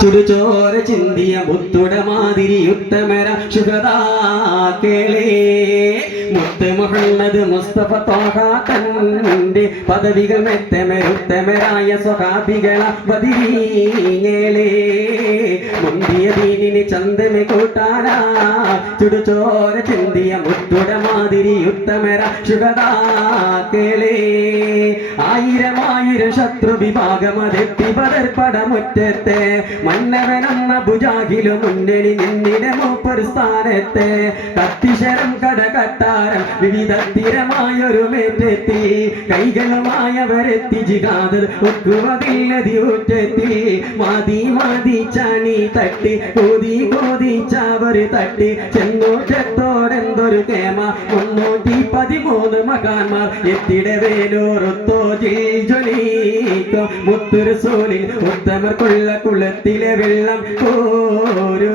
ചുടുചോര ചിന്തിയ മുത്തുട മാതിരി ഉത്തമര ശുഹദാക്കളേ മുത്ത് മുഹമ്മദ് മുസ്തഫ ത്വാഹ തന്റെ പദവികൾ മെത്തമരുത്തമരായ സ്വഹാബികള ബദരീങ്ങളേ മുന്തിയ ദീനിന് ചന്തമെ കൂട്ടാനാ ചുടുചോര ചിന്തിയ മുത്തുട മാതിരി ഉത്തമര ശുഹദാക്കളേ ആയിരം ശത്രു വിഭാഗമതെത്തി പടമുറ്റത്തെ മന്നവനെന്ന ഭുജാകിലും മുന്നണി നിന്നിടെ മൂപ്പൊരു സ്ഥാനത്തെ കത്തിശരം കടകട്ടാരം വിവിധ സ്ഥിരമായൊരു മേറ്റെത്തി കൈകളുമായവരെത്തി ജിഗാദർ ഒക്കുവതില്ലതി ഊറ്റെത്തി മാതി ചാണി തട്ടി കോതി ചാവര് തട്ടി ചെന്നൂറ്റത്തോടെന്തൊരു കേമ 313 മകാന്മാർ എത്തിടവേലൂറുത്തോ ജ്വലിക്കും മുത്തുരസൂലിൽ ഉത്തമർക്കുള്ള കുളത്തിലെ വെള്ളം കോരുവാൻ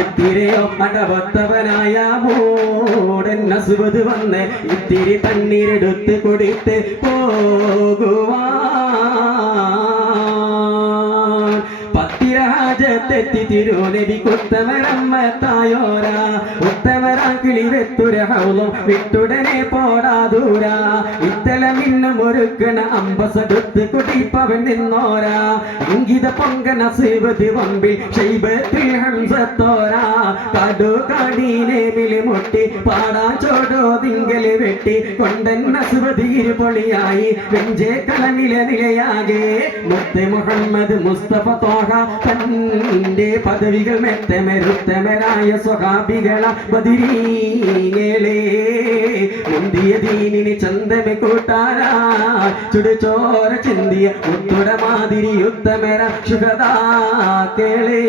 എത്തിരെയോ അടവത്തവനായ മൂടൻ അസുവത് വന്ന് ഇത്തിരി തണ്ണീരെടുത്ത് കൊടുത്ത് പോകുവാൻ പത്തിരാജത്തെത്തി തിരുനബി കുത്തമരമ്മത്തായോര ഉത്തമരാ കിളിവെത്തുരഹൗലും വിട്ടുടനെ പോടാതൂര ഇത്തല മിന്നും ഒരുക്കണ അമ്പസടുത്ത് കുടിപ്പവൻ നിന്നോരാ ഇംഗിത പൊങ്കന സീവതി വമ്പിൽ ശൈബത്തിൽ ഹംസത്തോരാ കടു കാടീനേമില് മുട്ടി പാടാ ചോടോ തിങ്കല് വെട്ടി കൊണ്ടൻ അസുവതീര് പൊളിയായി വെഞ്ചേ കളനിലെ നിലയാകെ മുത്ത് മുഹമ്മദ് മുസ്തഫ ത്വാഹ തന്റെ പദവികൾ മെത്തമരുത്തമരായ സ്വഹാബികള ബദരീങ്ങളേ മുന്തിയ ദീനിന് ചന്തമെ കൂട്ടാനാ ചുടുചോര ചിന്തിയ മുത്തുട മാതിരി ഉത്തമര ശുഹദാക്കളേ